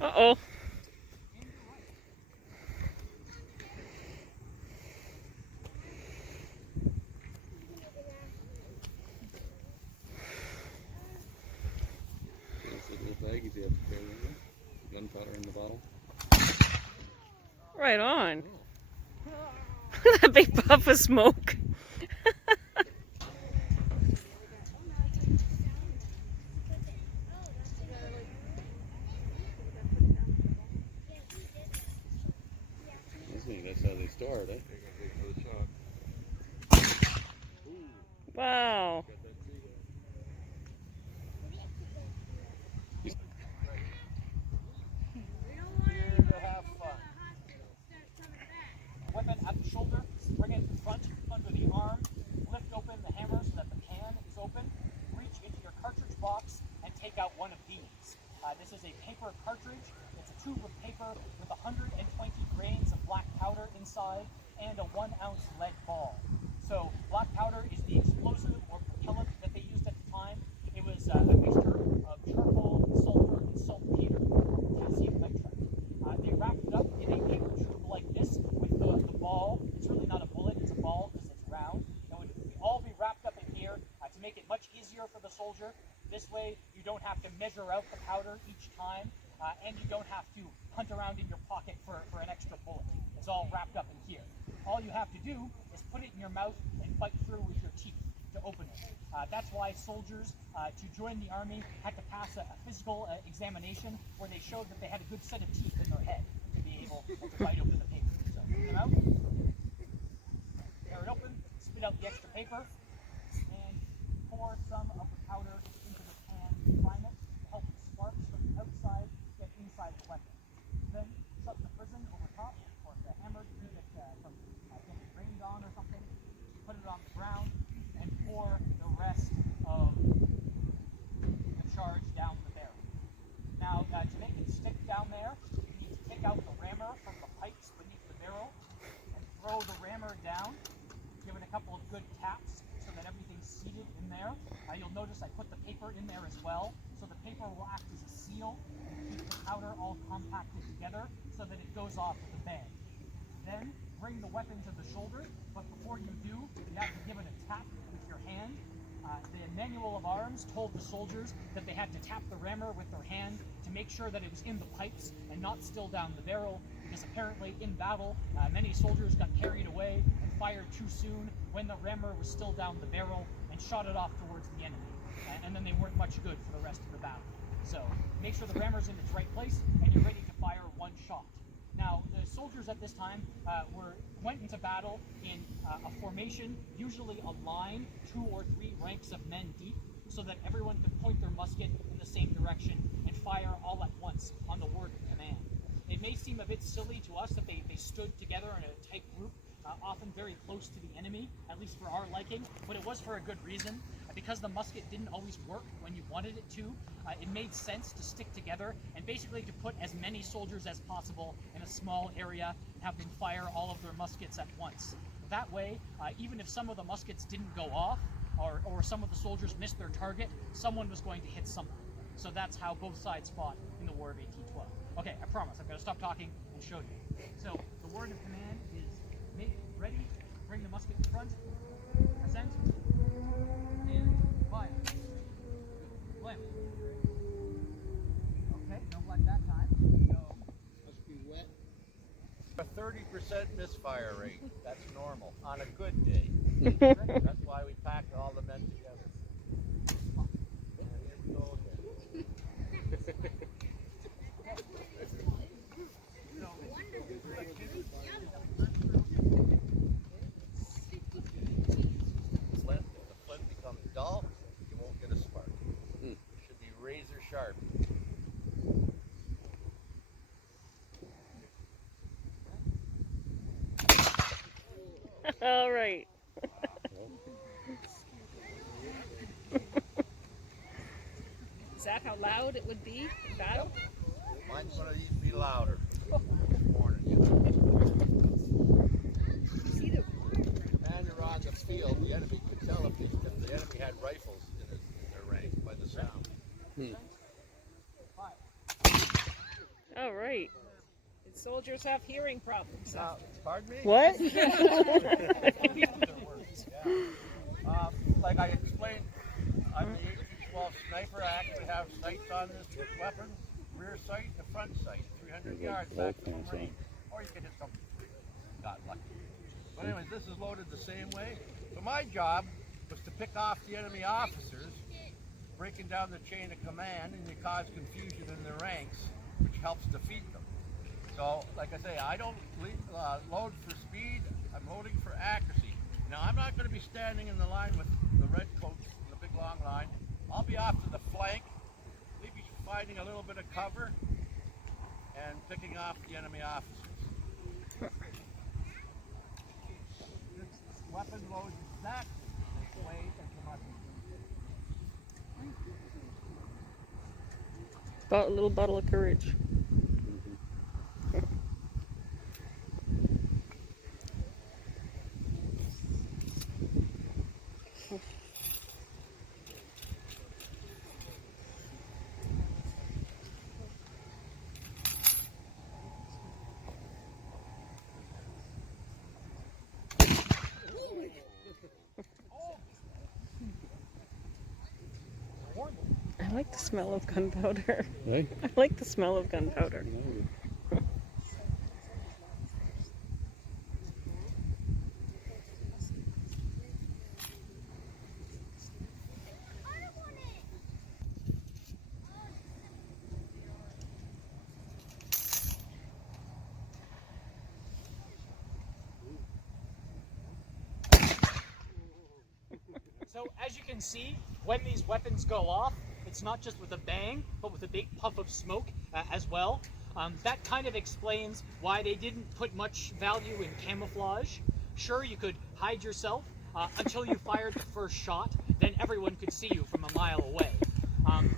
Uh-oh. Baggies you have to carry, gunpowder in the bottle. Right on. That big puff of smoke. That's how they start, eh? Wow. Here to have fun. Weapon at the shoulder, bring it in front under the arm, lift open the hammer so that the can is open, reach into your cartridge box and take out one of these. This is a paper cartridge. It's a tube of paper with 120 grains of black powder inside and a 1 ounce lead ball. So black powder is the explosive or propellant that they used at the time. It was a mixture of charcoal, sulfur, and saltpeter, potassium nitrate. They wrapped it up in a paper tube like this with the ball. It's really not a bullet, it's a ball because it's round. It would all be wrapped up in here to make it much easier for the soldier. This way you don't have to measure out the powder each time, and you don't have to hunt around in your pocket for an extra bullet. It's all wrapped up in here. All you have to do is put it in your mouth and bite through with your teeth to open it. That's why soldiers, to join the army, had to pass a physical examination where they showed that they had a good set of teeth in their head to be able to bite open the paper. So, get them out, tear it open, spit out the extra paper, and pour some of the powder into the pan to prime it to help the sparks from the outside get inside the weapon. Then shut the prison over top, or the hammer to keep it from getting rained on or something. Put it on the ground and pour the rest of the charge down the barrel. Now, to make it stick down there, you need to take out the rammer from the pipes beneath the barrel and throw the rammer down. Give it a couple of good taps so that everything's seated in there. You'll notice I put the paper in there as well, so the paper will act as a seal and keep the powder all compacted together so that it goes off with the bang. Then bring the weapon to the shoulder, but before you do, you have to give it a tap with your hand. The manual of arms told the soldiers that they had to tap the rammer with their hand to make sure that it was in the pipes and not still down the barrel, because apparently in battle, many soldiers got carried away and fired too soon when the rammer was still down the barrel and shot it off towards the enemy. And then they weren't much good for the rest of the battle. So make sure the rammer's in its right place and you're ready to fire one shot. Now, the soldiers at this time went into battle in a formation, usually a line, 2 or 3 ranks of men deep, so that everyone could point their musket in the same direction and fire all at once on the word of command. It may seem a bit silly to us that they stood together in a tight group, often very close to the enemy, at least for our liking, but it was for a good reason. Because the musket didn't always work when you wanted it to, it made sense to stick together and basically to put as many soldiers as possible in a small area and have them fire all of their muskets at once. That way, even if some of the muskets didn't go off or some of the soldiers missed their target, someone was going to hit someone. So that's how both sides fought in the War of 1812. Okay, I promise, I'm going to stop talking and show you. So the word of command is make ready, bring the musket in front, present, and fire. Blam. Okay, no black that time. So Must be wet. A 30% misfire rate. That's normal on a good day. That's why we packed all the men together. And here we go again. Flint, if the flint becomes dull, you won't get a spark. It should be razor sharp. All right. Is that how loud it would be in battle? Mine's one of these be louder. And you're on the field, the enemy could tell if the enemy had rifles in Soldiers have hearing problems. Pardon me? What? Yeah. Like I explained, I'm the 8-12 sniper. I actually have sights on this weapon, rear sight, the front sight, 300 yards maximum range. Or you can hit something got lucky. But anyways, this is loaded the same way. So my job was to pick off the enemy officers, breaking down the chain of command, and you cause confusion in their ranks, which helps defeat them. So, like I say, I don't load for speed, I'm loading for accuracy. Now, I'm not going to be standing in the line with the red coats in the big long line. I'll be off to the flank, maybe finding a little bit of cover, and picking off the enemy officers. This weapon loads exactly this way as the musket. About a little bottle of courage. I like the smell of gunpowder. Hey? I like the smell of gunpowder. So as you can see, when these weapons go off, it's not just with a bang, but with a big puff of smoke as well. That kind of explains why they didn't put much value in camouflage. Sure, you could hide yourself until you fired the first shot, then everyone could see you from a mile away. And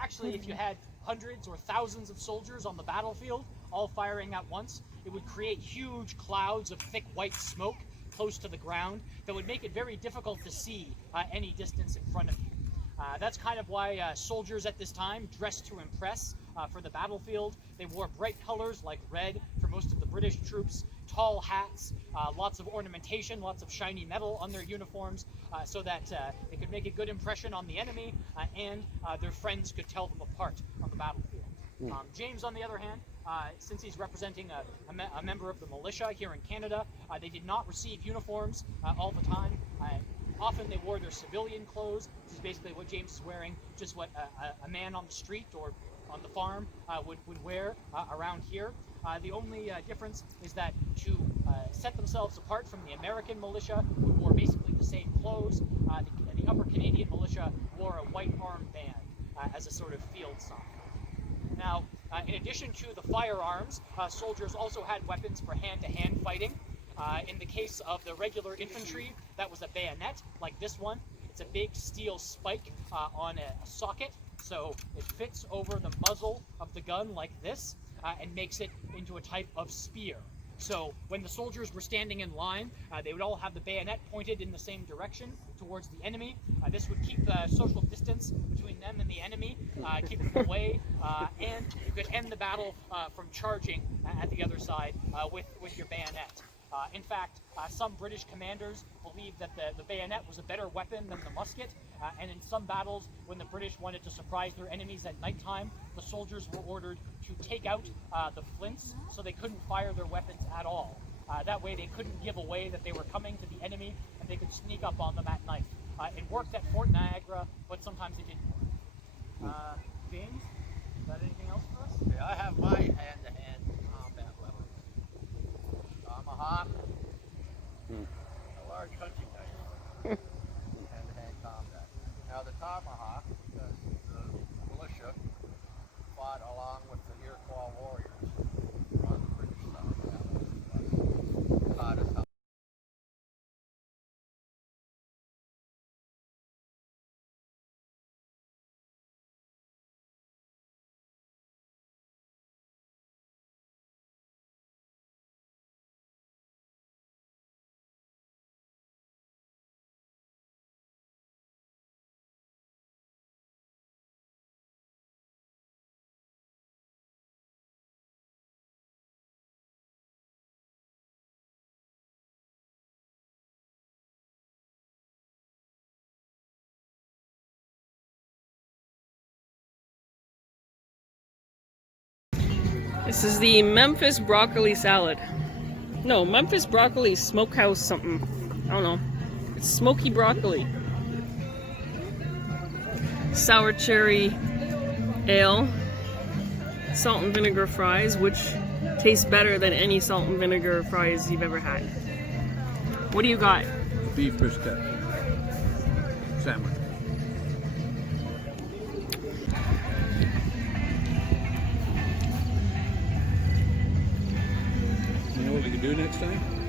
actually, if you had hundreds or thousands of soldiers on the battlefield, all firing at once, it would create huge clouds of thick white smoke close to the ground that would make it very difficult to see any distance in front of you. That's kind of why soldiers at this time dressed to impress for the battlefield. They wore bright colors like red for most of the British troops, tall hats, lots of ornamentation, lots of shiny metal on their uniforms so that they could make a good impression on the enemy and their friends could tell them apart on the battlefield. James, on the other hand, since he's representing a member of the militia here in Canada, they did not receive uniforms all the time. Often they wore their civilian clothes, which is basically what James is wearing, just what a man on the street or on the farm would wear around here. The only difference is that to set themselves apart from the American militia, who wore basically the same clothes, the Upper Canadian militia wore a white armband as a sort of field sign. Now, in addition to the firearms, soldiers also had weapons for hand-to-hand fighting. In the case of the regular infantry, that was a bayonet, like this one. It's a big steel spike on a socket, so it fits over the muzzle of the gun like this, and makes it into a type of spear. So when the soldiers were standing in line, they would all have the bayonet pointed in the same direction towards the enemy. This would keep social distance between them and the enemy, keep them away, and you could end the battle from charging at the other side with your bayonet. In fact, some British commanders believed that the bayonet was a better weapon than the musket, and in some battles, when the British wanted to surprise their enemies at nighttime, the soldiers were ordered to take out the flints so they couldn't fire their weapons at all. That way they couldn't give away that they were coming to the enemy, and they could sneak up on them at night. It worked at Fort Niagara, but sometimes it didn't work. James, is that anything else for us? Okay, I have my hand-to-hand combat weapons. Tomahawk, a large hunting knife, hand-to-hand combat. Now the tomahawk, the militia fought along with the Iroquois warriors on the British side. Taught us how This is the Memphis broccoli salad. No, Memphis broccoli smokehouse something. I don't know. It's smoky broccoli. Sour cherry ale. Salt and vinegar fries, which taste better than any salt and vinegar fries you've ever had. What do you got? Beef bruschetta sandwich. You know what we can do next time?